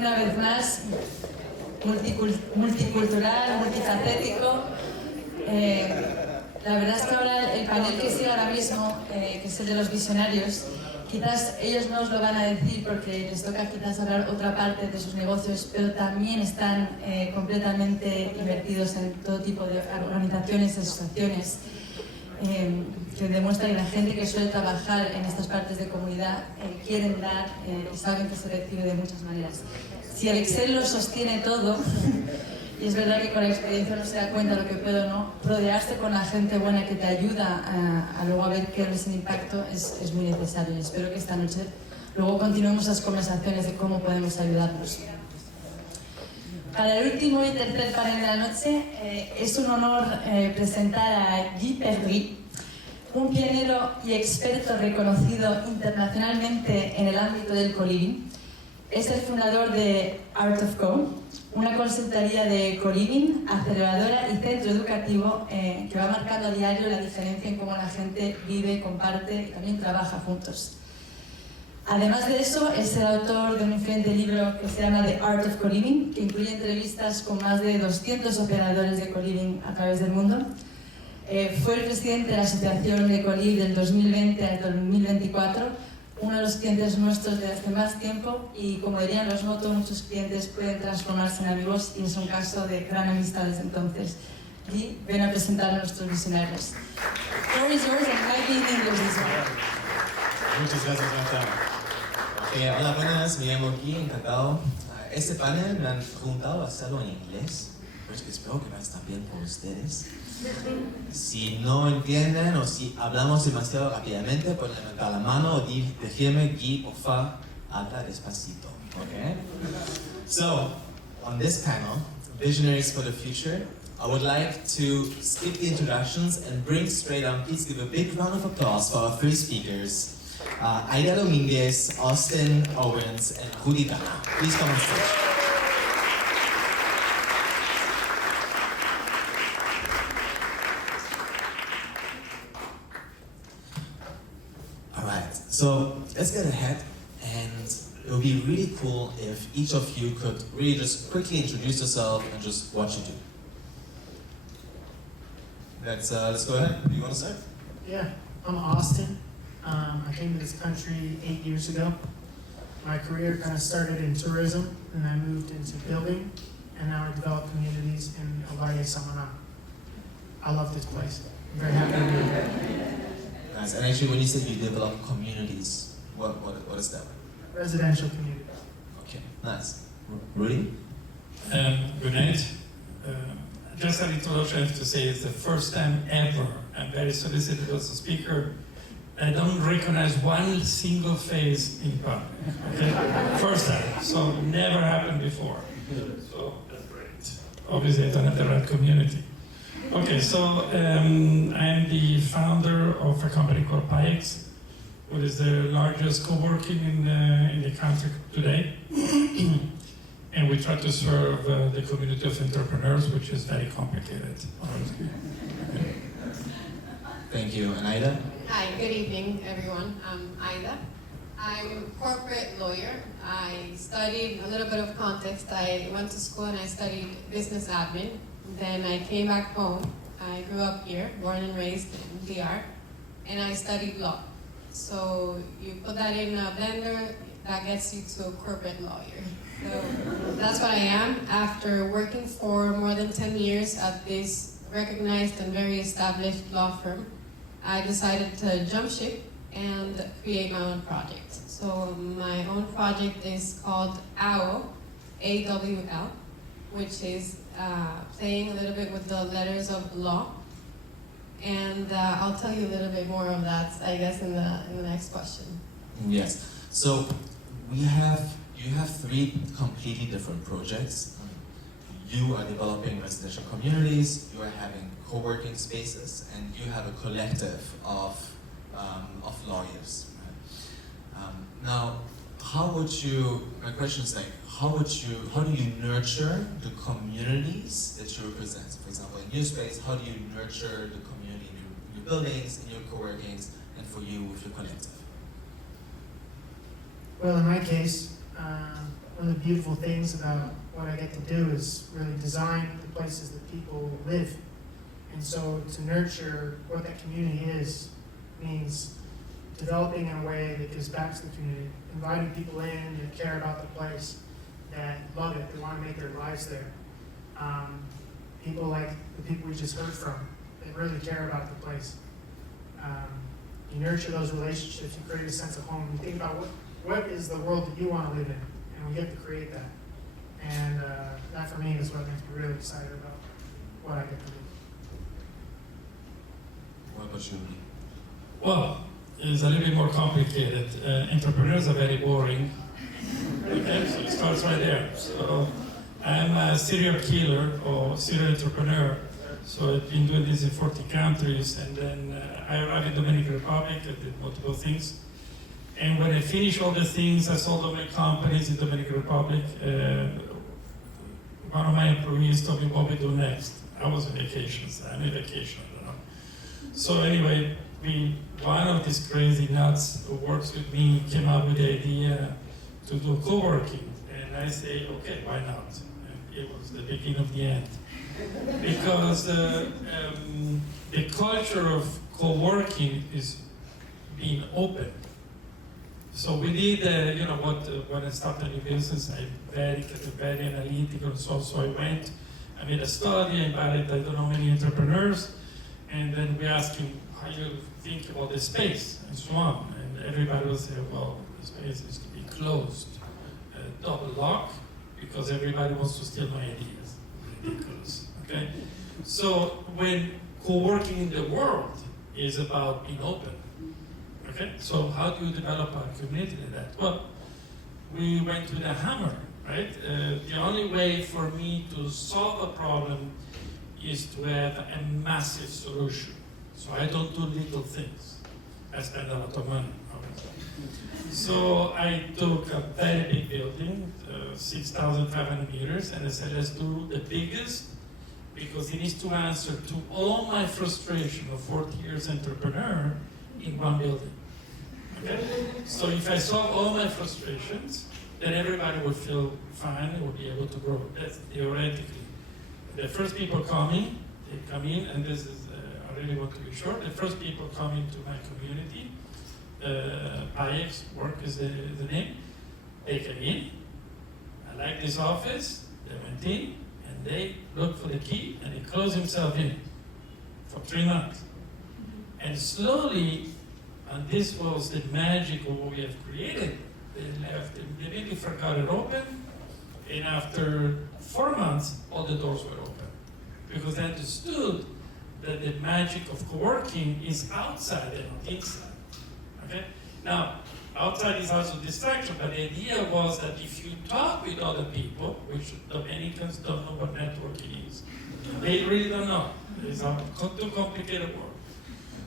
una vez más, multicultural, multifacético. La verdad es que ahora el panel que sigue ahora mismo, que es el de los Visionarios, quizás ellos no os lo van a decir porque les toca quizás hablar otra parte de sus negocios, pero también están completamente invertidos en todo tipo de organizaciones, asociaciones, que demuestran que la gente que suele trabajar en estas partes de comunidad quieren dar y saben que se recibe de muchas maneras. Si el Excel lo sostiene todo, y es verdad que con la experiencia no se da cuenta de lo que puede o no, rodearse con la gente buena que te ayuda a luego a ver qué es el impacto es muy necesario. Y espero que esta noche luego continuemos las conversaciones de cómo podemos ayudarnos. Para el último y tercer panel de la noche, es un honor presentar a Perdrix, un pionero y experto reconocido internacionalmente en el ámbito del co-living. Es el fundador de Art of Co, una consultoría de co-living, aceleradora y centro educativo que va marcando a diario la diferencia en cómo la gente vive, comparte y también trabaja juntos. Además de eso, es el autor de un influyente libro que se llama The Art of Co-living, que incluye entrevistas con más de 200 operadores de co-living a través del mundo. Fue el presidente de la Asociación de Co-living del 2020 al 2024, uno de los clientes nuestros desde hace más tiempo y, como dirían los motos, muchos clientes pueden transformarse en amigos y es un caso de gran amistad desde entonces. Y ven a presentar a nuestros visionarios. The floor is yours and maybe in English as well. Muchas gracias, Marta. Hola, buenas, me llamo Guy, encantado. Este panel me han preguntado hacerlo en inglés, pero es que espero que va a estar bien por ustedes. Si no entienden o si hablamos demasiado rápidamente, pueden levantar la mano o decirme, Guy, porfa, habla despacito, okay? So, on this panel, Visionaries for the Future, I would like to skip the introductions and bring straight on. Please give a big round of applause for our three speakers. Aida Domínguez, Austin Owens, and Rudy Ganna. Please come on stage. Alright, so let's get ahead, and it would be really cool if each of you could really just quickly introduce yourself and just what you do. Let's go ahead. Do you want to start? Yeah, I'm Austin. I came to this country 8 years ago. My career kind of started in tourism, and I moved into building, and now I develop communities in Hawaii, Samana. I love this place. I'm very happy to be here. Nice. And actually, when you say you develop communities, what is that? Residential communities. Okay, nice. Rudy? Good night. Just an introduction, I have to say it's the first time ever I'm very solicited as a speaker. I don't recognize one single face in public. Okay? First time, so never happened before. So that's great. Obviously, I don't have the right community. Okay, so I'm the founder of a company called Pyhex, which is the largest co-working in the country today. And we try to serve the community of entrepreneurs, which is very complicated, honestly. Thank you. And Aida? Hi, good evening, everyone. I'm Aida. I'm a corporate lawyer. I studied a little bit of context. I went to school and I studied business admin. Then I came back home. I grew up here, born and raised in DR, and I studied law. So you put that in a blender, that gets you to a corporate lawyer. So that's what I am. After working for more than 10 years at this recognized and very established law firm, I decided to jump ship and create my own project. So my own project is called AWL, A-W-L, which is playing a little bit with the letters of law. And I'll tell you a little bit more of that, I guess, in the next question. Yes. So you have three completely different projects. You are developing residential communities, you are having co-working spaces, and you have a collective of lawyers. Right? Now, my question is like, how do you nurture the communities that you represent? For example, in your space, how do you nurture the community in your buildings, in your co-workings, and for you with your collective? Well, in my case, one of the beautiful things about what I get to do is really design the places that people live. And so to nurture what that community is means developing in a way that gives back to the community, inviting people in that care about the place, that love it, that want to make their lives there. People like the people we just heard from, that really care about the place. You nurture those relationships, you create a sense of home. You think about what is the world that you want to live in, and we get to create that. And that for me is what makes me really excited about what I get to do. What about you? Well, it's a little bit more complicated. Entrepreneurs are very boring. Okay, so it starts right there. So I'm a serial killer or serial entrepreneur. So I've been doing this in 40 countries, and then I arrived in Dominican Republic. I did multiple things. And when I finished all the things, I sold all my companies in Dominican Republic. One of my employees told me what we do next. I was on vacation, so I'm on vacation, I don't know. So anyway, one of these crazy nuts who works with me came up with the idea to do co-working. And I say, okay, why not? And it was the beginning of the end. Because the culture of co-working is being open. So we did, when I started a new business, I'm very analytical, so I went, I made a study, I invited, I don't know, many entrepreneurs, and then we asked him, how you think about the space, and so on. And everybody will say, well, the space is to be closed, double lock, because everybody wants to steal my ideas. Ridiculous, okay? So when co-working in the world is about being open, okay? So how do you develop a community like that? Well, we went with a hammer, right? The only way for me to solve a problem is to have a massive solution. So I don't do little things. I spend a lot of money, obviously. So I took a very big building, 6,500 meters, and I said, let's do the biggest, because it needs to answer to all my frustration of 40 years entrepreneur in one building. Okay? So if I solve all my frustrations, then everybody will feel fine and will be able to grow. That's theoretically. The first people coming, they come in, and this is, I really want to be short, the first people coming to my community, Pyhex, work is the name, they came in, I like this office, they went in, and they looked for the key, and they closed themselves in for 3 months. And slowly, and this was the magic of what we have created, they left, they maybe forgot it open, and after 4 months, all the doors were open. Because they understood that the magic of co-working is outside and not inside. Okay? Now, outside is also distraction, but the idea was that if you talk with other people, which Dominicans don't know what networking is, they really don't know. It's a too complicated word.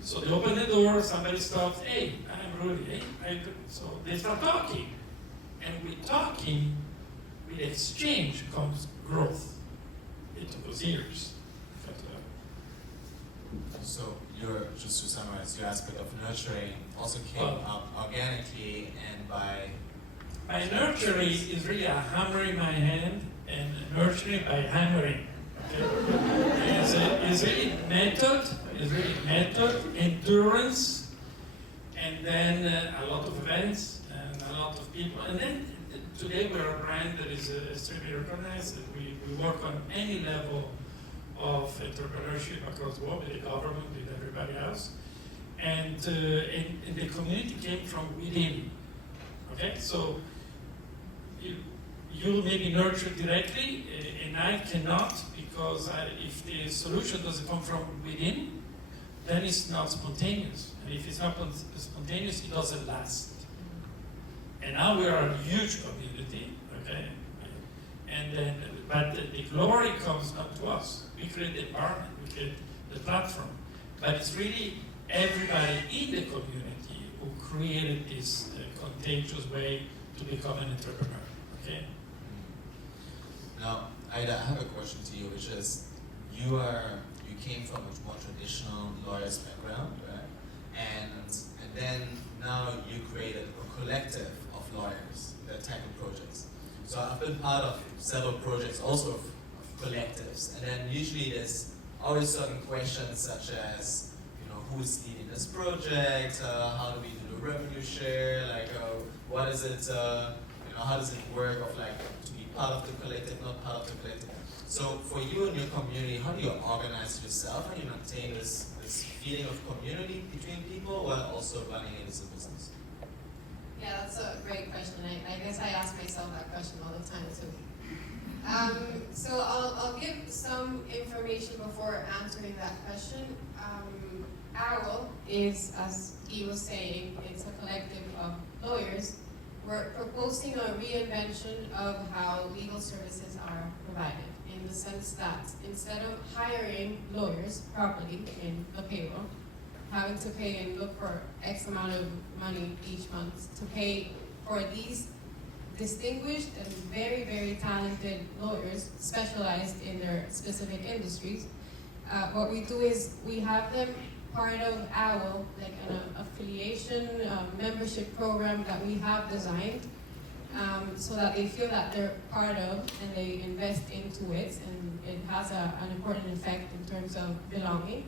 So they open the door, somebody stops, hey, I'm Rudy, hey, so they start talking. And with talking, with exchange comes growth. It took us years. So just to summarize, your aspect of nurturing also came up organically and by... By nurturing is really a hammer in my hand, and nurturing by hammering. Okay? It's really method, endurance, and then a lot of events, and a lot of people. And then today we're a brand that is extremely recognized. We work on any level of entrepreneurship across the world, with the government, with everybody else. And the community came from within. Okay, so you may be nurtured directly, and I cannot, because if the solution doesn't come from within, then it's not spontaneous. And if it's not spontaneous, it doesn't last. And now we are a huge community, okay? And then, but the glory comes not to us. We create the environment, we create the platform. But it's really everybody in the community who created this contagious way to become an entrepreneur, okay? Now, Aida, I have a question to you, which is, you came from a more traditional lawyer's background, right? And then now you created a collective of lawyers that tackle projects. So I've been part of several projects, also of collectives, and then usually there's always certain questions such as, who's leading this project, how do we do the revenue share, like what is it, how does it work of like to be part of the collective, not part of the collective. So for you and your community, how do you organize yourself? How do you maintain this feeling of community between people while also running it as a business? Yeah, that's a great question. I guess I ask myself that question all the time too. So I'll give some information before answering that question. OWL is, as he was saying, it's a collective of lawyers. We're proposing a reinvention of how legal services are provided, in the sense that instead of hiring lawyers properly in the payroll, having to pay and look for X amount of money each month to pay for these distinguished and very, very talented lawyers specialized in their specific industries, what we do is we have them part of OWL, like an affiliation membership program that we have designed, so that they feel that they're part of and they invest into it, and it has an important effect in terms of belonging.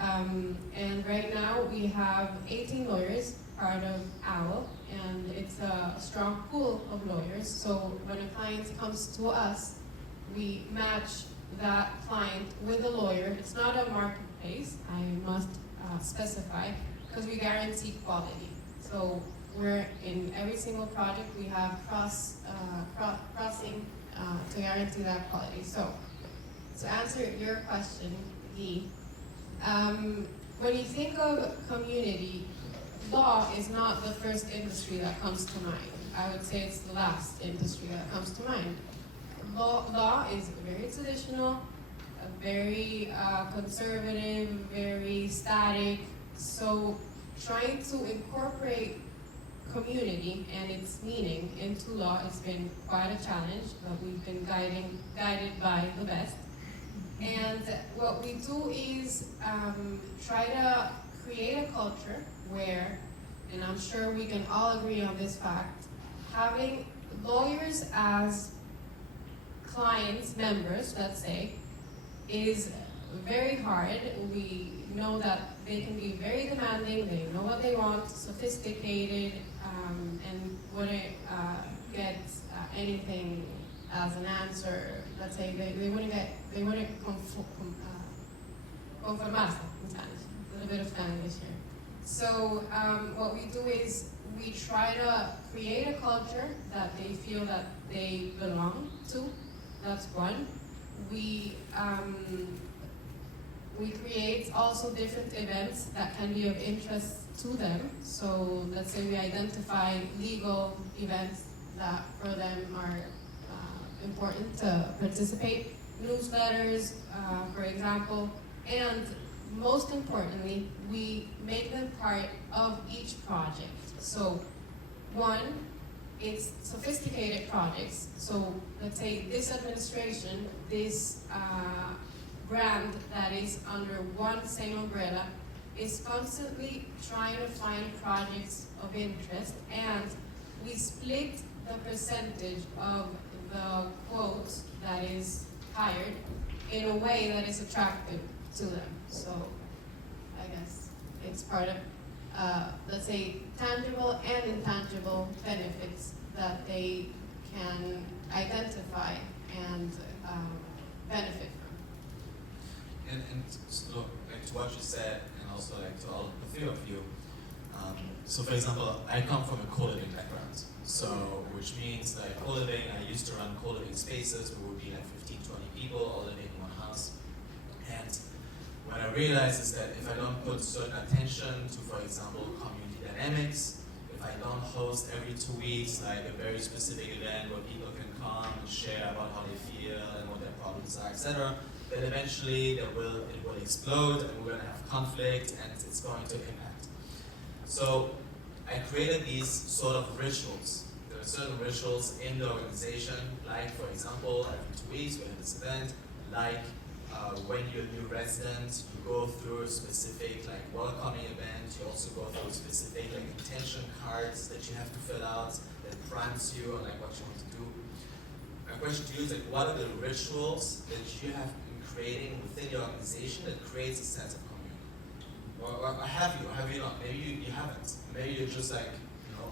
And right now we have 18 lawyers part of OWL, and it's a strong pool of lawyers. So when a client comes to us, we match that client with a lawyer. It's not a marketplace, I must specify, because we guarantee quality. So we're in every single project, we have crossing to guarantee that quality. So to answer your question, Guy, when you think of community, law is not the first industry that comes to mind. I would say it's the last industry that comes to mind. Law is very traditional, very conservative, very static. So trying to incorporate community and its meaning into law has been quite a challenge, but we've been guided by the best. And what we do is try to create a culture where, and I'm sure we can all agree on this fact, having lawyers as clients, members, let's say, is very hard. We know that they can be very demanding, they know what they want, sophisticated, and wouldn't get anything as an answer. Let's say they wouldn't conformarse in Spanish. A little bit of Spanish here. So what we do is we try to create a culture that they feel that they belong to. That's one. We create also different events that can be of interest to them. So let's say we identify legal events that for them are important to participate, newsletters, for example, and most importantly, we make them part of each project. So one, it's sophisticated projects. So let's say this administration, this brand that is under one same umbrella is constantly trying to find projects of interest, and we split the percentage of the quote that is hired in a way that is attractive to them. So I guess it's part of, let's say, tangible and intangible benefits that they can identify and benefit from. And so, like to what you said, and also like to all the three of you. So for example, I come from a co-living background. So, which means like co-living, I used to run co-living spaces where would be like 15, 20 people all living in one house. And what I realized is that if I don't put certain attention to, for example, community dynamics, if I don't host every 2 weeks like a very specific event where people can come and share about how they feel and what their problems are, etc., then eventually it will explode and we're going to have conflict and it's going to impact. So I created these sort of rituals. There are certain rituals in the organization, like for example, every 2 weeks we have this event, like when you're a new resident, you go through a specific like welcoming event, you also go through specific like intention cards that you have to fill out that primes you on like what you want to do. my question to you is like, what are the rituals that you have been creating within your organization that creates a sense of community? Or have you not? Maybe you haven't. Maybe you're just like,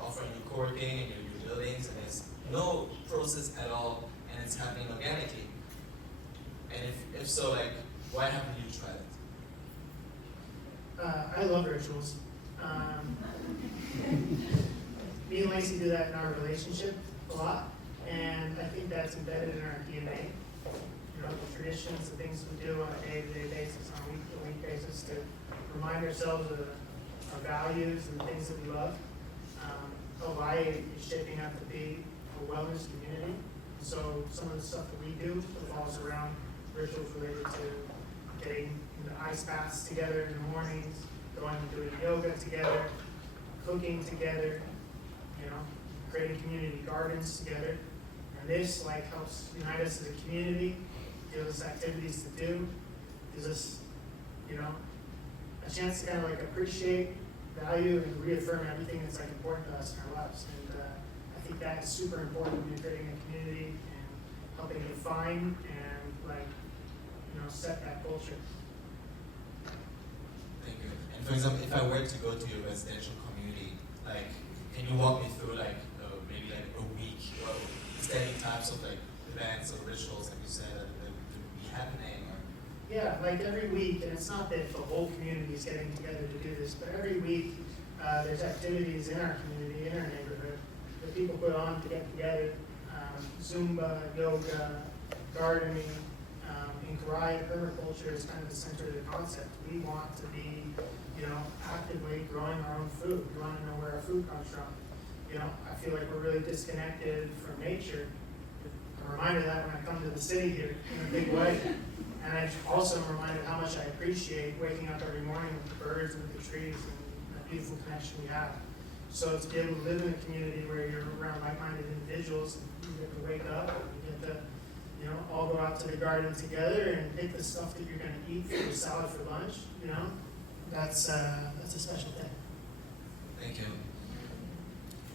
offering your co-working and your buildings, and there's no process at all, and it's happening organically. And if so, like, why haven't you tried it? I love rituals. Me and Lacey do that in our relationship a lot, and I think that's embedded in our DNA. The traditions, the things we do on a day-to-day basis, on a week-to-week basis, to remind ourselves of our values and the things that we love. Hawaii is shaping up to be a wellness community. So some of the stuff that we do revolves around rituals related to getting into ice baths together in the mornings, going and doing yoga together, cooking together, creating community gardens together. And this helps unite us as a community, gives us activities to do, gives us, a chance to kind of appreciate, value, and reaffirm everything that's important to us in our lives. And I think that is super important in creating a community and helping define and set that culture. Thank you. And for example, if I were to go to your residential community, can you walk me through maybe a week, or is there any types of events or rituals, like you said, that would be happening? Or? Yeah, every week, and it's not that the whole community is getting together to do this, but every week there's activities in our community, in our neighborhood, that people put on to get together. Zumba, yoga, gardening. In Karaya, permaculture is kind of the center of the concept. We want to be, actively growing our own food. We want to know where our food comes from. I feel like we're really disconnected from nature. I'm reminded of that when I come to the city here in a big way. And I also am reminded how much I appreciate waking up every morning with the birds and with the trees and that beautiful connection we have. So to be able to live in a community where you're around like-minded individuals, and you get to wake up, and you get to all go out to the garden together and pick the stuff that you're going to eat for your salad for lunch, that's a special thing. Thank you.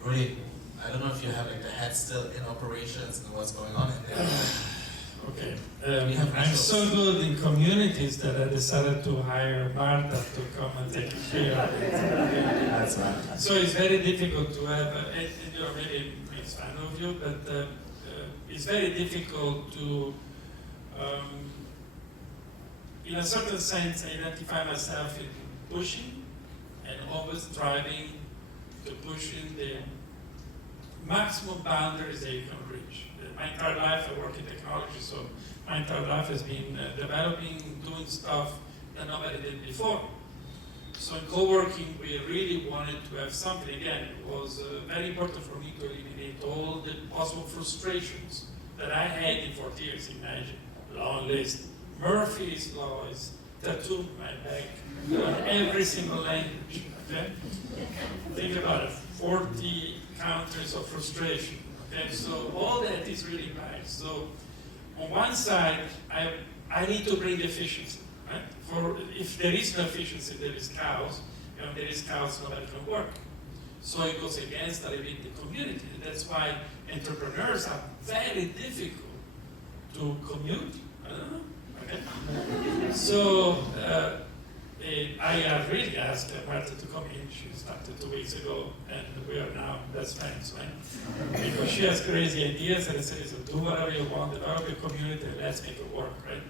Rudy, I don't know if you have the head still in operations and what's going on in there. Okay. I'm so good in communities that I decided to hire Marta to come and take care of it. That's right. So it's very difficult to have, and you're really a big fan of you, but it's very difficult to, in a certain sense, identify myself in pushing and always driving to push in the maximum boundaries that you can reach. My entire life I work in technology, so my entire life has been developing, doing stuff that nobody did before. So in co-working, we really wanted to have something. Again, it was very important for me to eliminate all the possible frustrations that I had in 40 years. Imagine, long list. Murphy's Law is tattooed my back on every single language. Okay? Think about it, 40 counters of frustration. Okay? So all that is really bad. So on one side, I need to bring efficiency. Right? For if there is no efficiency, there is chaos. And there is chaos, nobody can work. So it goes against a little bit the community. That's why entrepreneurs are very difficult to commute. I don't know. Okay. So I really asked Marta to come in. She started 2 weeks ago, and we are now best friends, right? Because she has crazy ideas, and I said, so do whatever you want, develop your community, and let's make it work, right?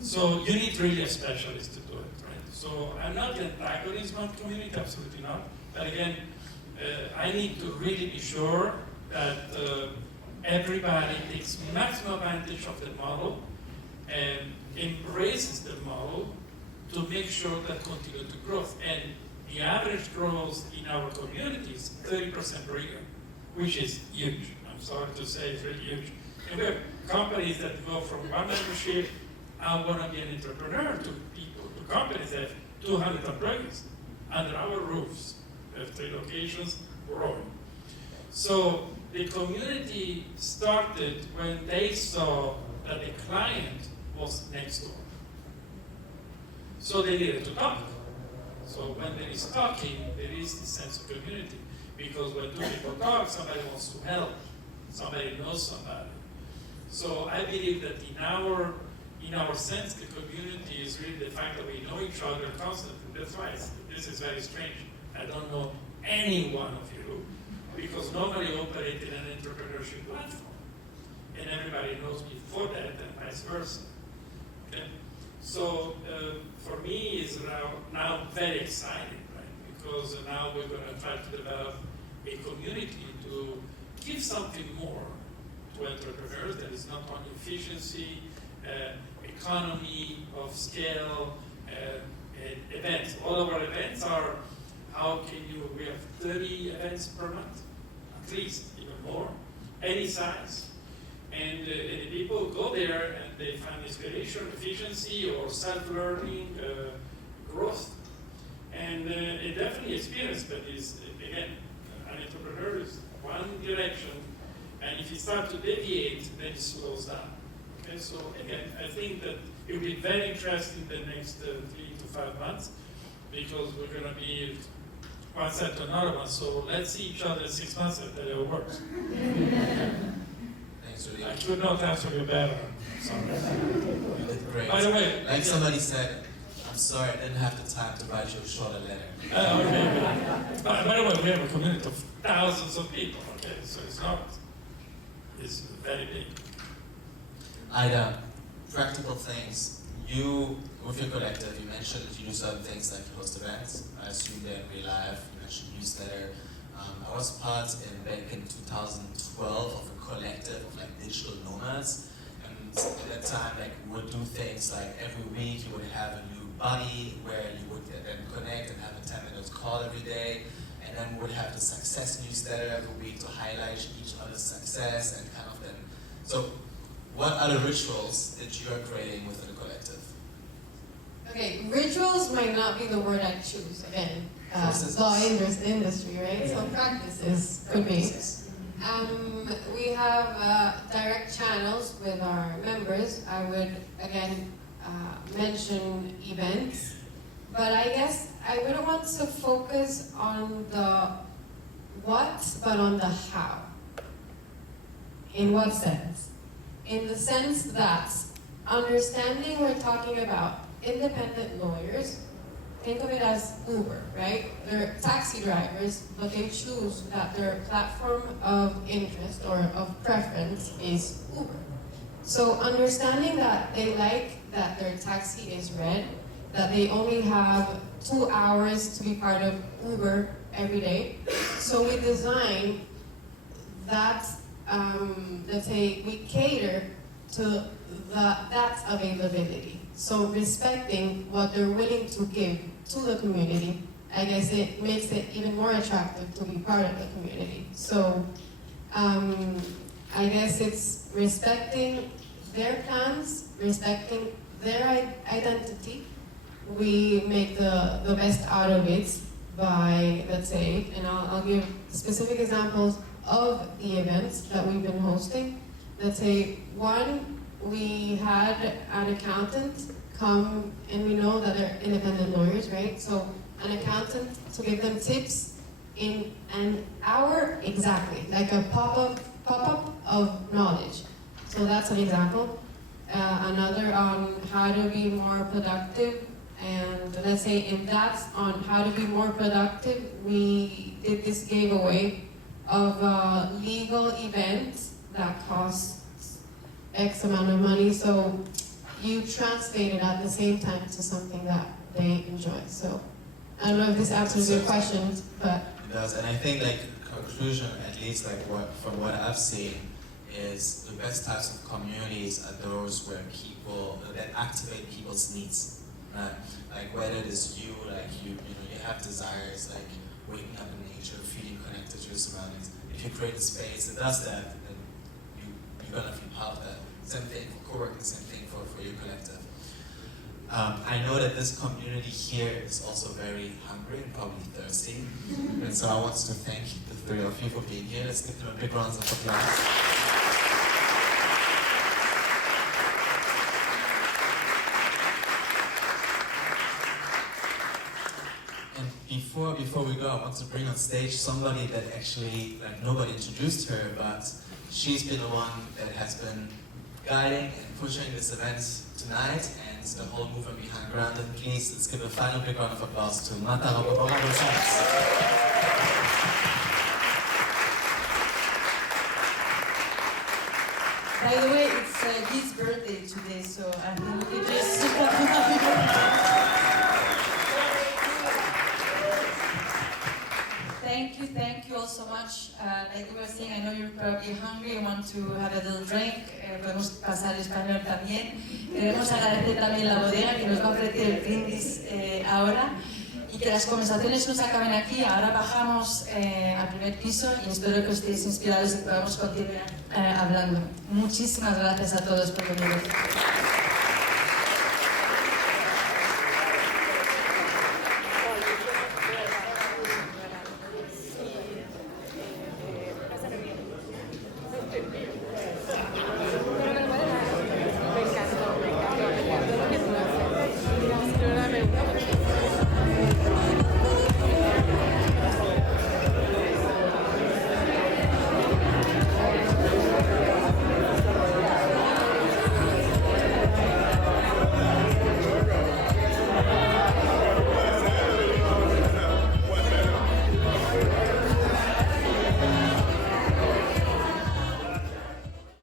So you need really a specialist to do it, right? So I'm not the antagonist of community, absolutely not. But again, I need to really be sure that everybody takes maximum advantage of the model and embraces the model to make sure that continue to grow. And the average growth in our community is 30% per year, which is huge. I'm sorry to say it's really huge. And we have companies that go from one membership, I want to be an entrepreneur, to people, to companies that have 200 employees under our roofs. We have 3 locations, growing. So the community started when they saw that the client was next door. So they needed to talk. So when there is talking, there is this sense of community. Because when 2 people talk, somebody wants to help. Somebody knows somebody. So I believe that in our sense, the community is really the fact that we know each other constantly. That's why this is very strange. I don't know any one of you, because nobody operated an entrepreneurship platform. And everybody knows me for that, and vice versa. Okay? So for me, it's now very exciting, right? Because now we're going to try to develop a community to give something more to entrepreneurs that is not only efficiency, economy of scale, events. All of our events are, we have 30 events per month, at least, even more, any size. And people go there and they find inspiration, efficiency, or self-learning, growth. And a definitely experience, but is, again, an entrepreneur is one direction, and if you start to deviate, then it slows down. Okay, so again, I think that it will be very interesting the next 3 to 5 months, because we're going to be one step to another one. So let's see each other in 6 months if that works. Thanks, Rudy. I could not answer you better. Sorry. You did great. By the way, like somebody said, I'm sorry, I didn't have the time to write you a shorter letter. Okay. By the way, we have a community of thousands of people. Okay, so it's very big. Aida, practical things. You, with your collective, you mentioned that you do certain things like you host events. I assume they're in real life. You mentioned newsletter. I was part back in 2012 of a collective of like digital nomads. And at that time, like we would do things like every week you would have a new buddy where you would then connect and have a 10-minute call every day. And then we would have the success newsletter every week to highlight each other's success and kind of then. So what are the rituals that you are creating within the collective? Okay, rituals might not be the word I choose, again. Law industry, right? Yeah. So practices could be. We have direct channels with our members. I would, again, mention events. But I guess I wouldn't want to focus on the what, but on the how. In what sense? In the sense that understanding we're talking about independent lawyers, think of it as Uber, right? They're taxi drivers, but they choose that their platform of interest or of preference is Uber. So understanding that they like that their taxi is red, that they only have 2 hours to be part of Uber every day. So we design that, let's say, we cater to that availability. So respecting what they're willing to give to the community, I guess it makes it even more attractive to be part of the community. So I guess it's respecting their plans, respecting their identity. We make the best out of it by, let's say, and I'll give specific examples of the events that we've been hosting. Let's say one, we had an accountant come, and we know that they're independent lawyers, right? So an accountant to give them tips in an hour exactly, like a pop-up of knowledge. So that's an example. Another on how to be more productive, and let's say if that's on how to be more productive, we did this giveaway of a legal event that costs X amount of money, so you translate it at the same time to something that they enjoy. So I don't know if this answers your questions, but it does, and I think like conclusion, at least like from what I've seen, is the best types of communities are those where people that activate people's needs. Like whether it is you, like you have desires like waking up in nature, feeling connected to your surroundings. If you create a space that does that, then you're gonna feel part of that. Same thing for co-working, same thing for your collective. I know that this community here is also very hungry and probably thirsty. And so I want to thank the three of you for being here. Let's give them a big round of applause. Before we go, I want to bring on stage somebody that actually, like nobody introduced her, but she's been the one that has been guiding and pushing this event tonight and the whole movement behind Groundinn. Please, let's give a final big round of applause to Marta Robobola-Rosales. By the way, it's his birthday today, so I think we just... Thank you all so much. Like you were saying, I know you're probably hungry and want to have a little drink. Podemos pasar al español también. Queremos agradecer también la bodega que nos va a ofrecer el brindis ahora y que las conversaciones no se acaben aquí. Ahora bajamos al primer piso y espero que os estéis inspirados y podamos continuar hablando. Muchísimas gracias a todos por venir.